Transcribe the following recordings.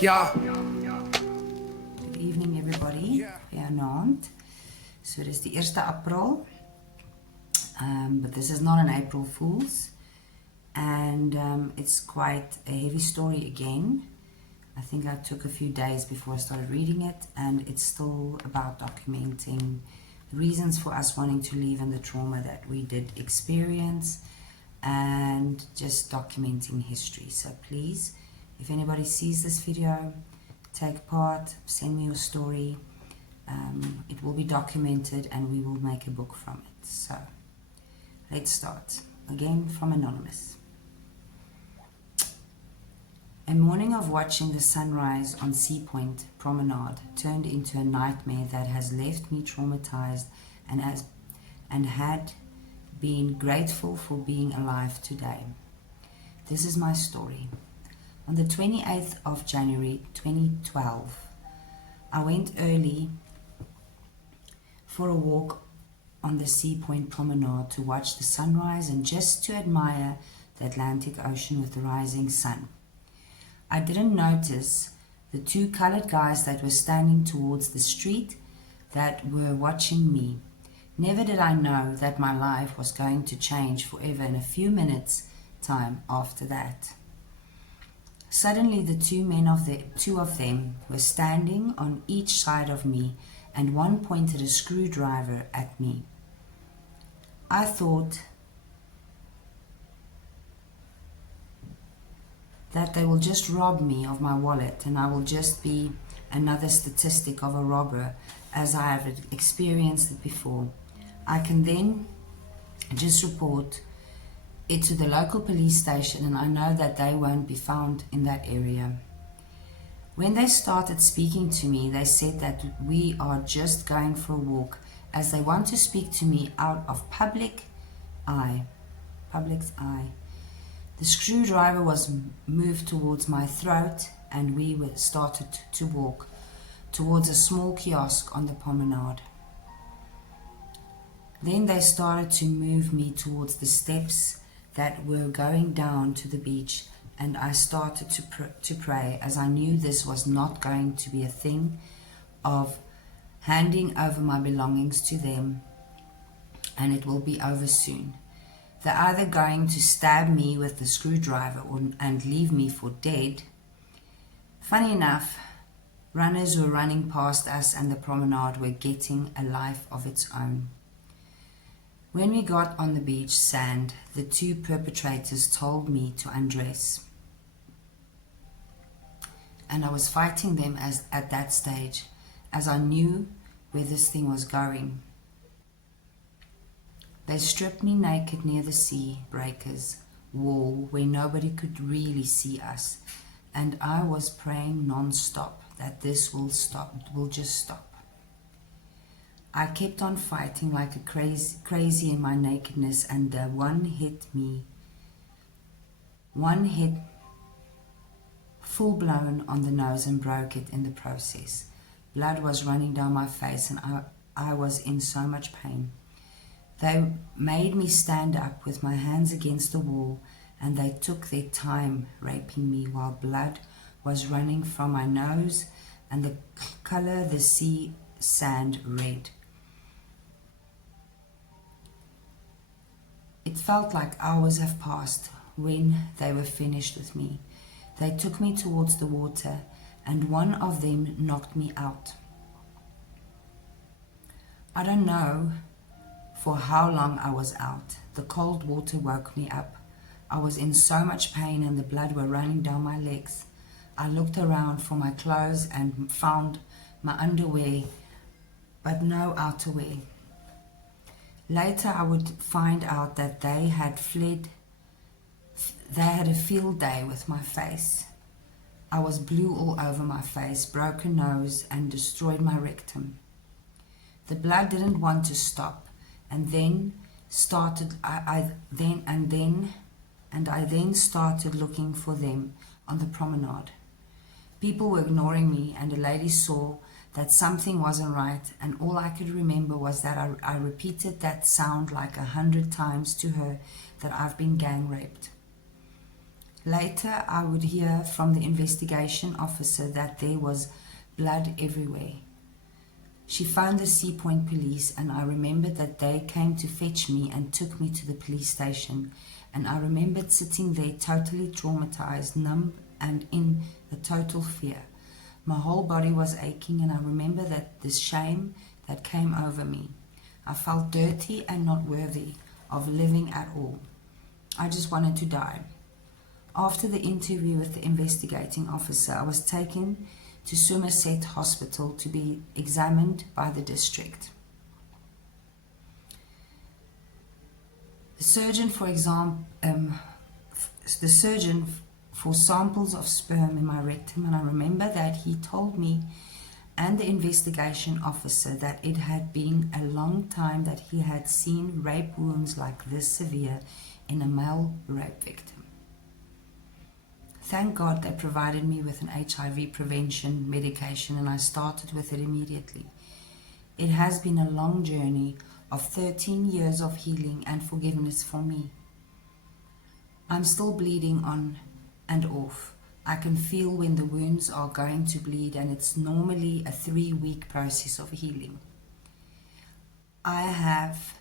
Ja. Good evening everybody. Goeienaand. So dis die 1 April. But this is not an April Fool's. And it's quite a heavy story again. I think I took a few days before I started reading it, and it's still about documenting the reasons for us wanting to leave and the trauma that we did experience, and just documenting history. So please, if anybody sees this video, take part, send me your story. It will be documented and we will make a book from it. So let's start. Again from Anonymous. A morning of watching the sunrise on Sea Point Promenade turned into a nightmare that has left me traumatized and had been grateful for being alive today. This is my story. On the 28th of January 2012, I went early for a walk on the Sea Point Promenade to watch the sunrise and just to admire the Atlantic Ocean with the rising sun. I didn't notice the two colored guys that were standing towards the street that were watching me. Never did I know that my life was going to change forever in a few minutes' time after that. Suddenly the two of them were standing on each side of me, and one pointed a screwdriver at me. I thought that they will just rob me of my wallet and I will just be another statistic of a robber, as I have experienced it before. I can then just report it to the local police station and I know that they won't be found in that area. When they started speaking to me, they said that we are just going for a walk, as they want to speak to me out of public's eye. The screwdriver was moved towards my throat and we started to walk towards a small kiosk on the promenade. Then they started to move me towards the steps that were going down to the beach, and I started to pray, as I knew this was not going to be a thing of handing over my belongings to them and it will be over soon. They're either going to stab me with the screwdriver and leave me for dead. Funny enough, runners were running past us and the promenade were getting a life of its own. When we got on the beach sand, the two perpetrators told me to undress. And I was fighting them at that stage, as I knew where this thing was going. They stripped me naked near the sea breakers wall where nobody could really see us, and I was praying non-stop that this will just stop. I kept on fighting like a crazy in my nakedness, and one hit full blown on the nose and broke it in the process. Blood was running down my face and I was in so much pain. They made me stand up with my hands against the wall, and they took their time raping me while blood was running from my nose and the color the sea sand red. It felt like hours have passed when they were finished with me. They took me towards the water and one of them knocked me out. I don't know for how long I was out. The cold water woke me up. I was in so much pain and the blood were running down my legs. I looked around for my clothes and found my underwear, but no outerwear. Later I would find out that they had fled. They had a field day with my face. I was blue all over my face, broken nose, and destroyed my rectum. The blood didn't want to stop, and then I then started looking for them on the promenade. People were ignoring me, and a lady saw that something wasn't right, and all I could remember was that I repeated that sound like 100 times to her, that I've been gang raped. Later, I would hear from the investigation officer that there was blood everywhere. She phoned the Sea Point police, and I remembered that they came to fetch me and took me to the police station. And I remembered sitting there totally traumatized, numb, and in a total fear. My whole body was aching, and I remember that this shame that came over me. I felt dirty and not worthy of living at all. I just wanted to die. After the interview with the investigating officer, I was taken to Somerset Hospital to be examined by the district. The surgeon, for samples of sperm in my rectum, and I remember that he told me and the investigation officer that it had been a long time that he had seen rape wounds like this severe in a male rape victim. Thank God they provided me with an HIV prevention medication, and I started with it immediately. It has been a long journey of 13 years of healing and forgiveness for me. I'm still bleeding on and off. I can feel when the wounds are going to bleed, and it's normally a 3-week process of healing. I have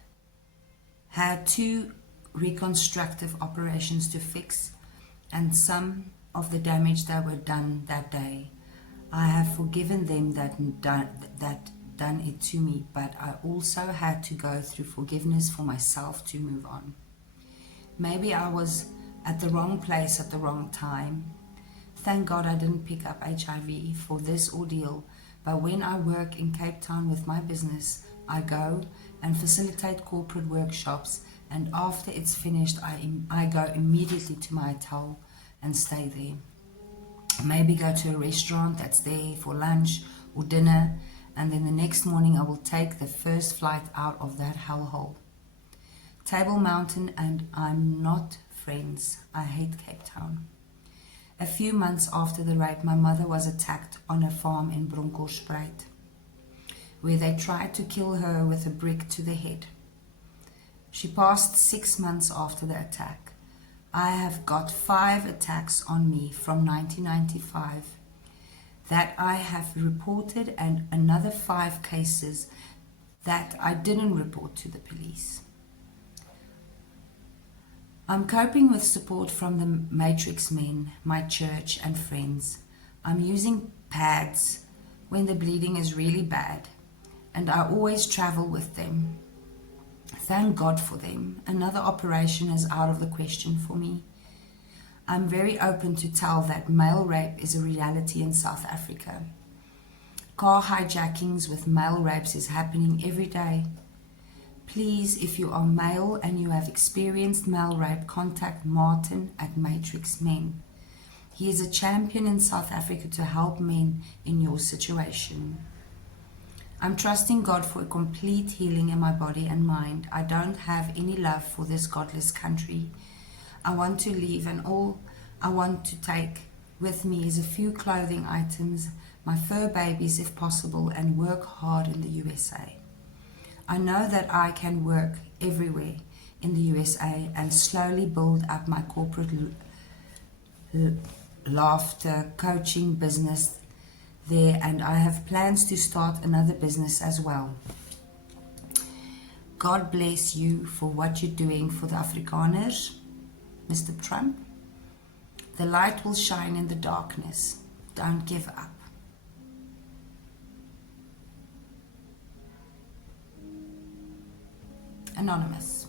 had 2 reconstructive operations to fix, and some of the damage that were done that day. I have forgiven them that done it to me, but I also had to go through forgiveness for myself to move on. Maybe I was at the wrong place at the wrong time. Thank God I didn't pick up HIV for this ordeal, but when I work in Cape Town with my business, I go and facilitate corporate workshops, and after it's finished, I go immediately to my hotel and stay there. Maybe go to a restaurant that's there for lunch or dinner, and then the next morning I will take the first flight out of that hellhole. Table Mountain and I'm not friends. I hate Cape Town. A few months after the rape, my mother was attacked on a farm in Bronkhorstspruit, where they tried to kill her with a brick to the head. She passed 6 months after the attack. I have got 5 attacks on me from 1995 that I have reported, and another 5 cases that I didn't report to the police. I'm coping with support from the Matrix men, my church and friends. I'm using pads when the bleeding is really bad, and I always travel with them. Thank God for them. Another operation is out of the question for me. I'm very open to tell that male rape is a reality in South Africa. Car hijackings with male rapes is happening every day. Please, if you are male and you have experienced male rape, contact Martin at Matrix Men. He is a champion in South Africa to help men in your situation. I'm trusting God for a complete healing in my body and mind. I don't have any love for this godless country. I want to leave, and all I want to take with me is a few clothing items, my fur babies if possible, and work hard in the USA. I know that I can work everywhere in the USA and slowly build up my corporate laughter coaching business there, and I have plans to start another business as well. God bless you for what you're doing for the Afrikaners, Mr. Trump. The light will shine in the darkness. Don't give up. Anonymous.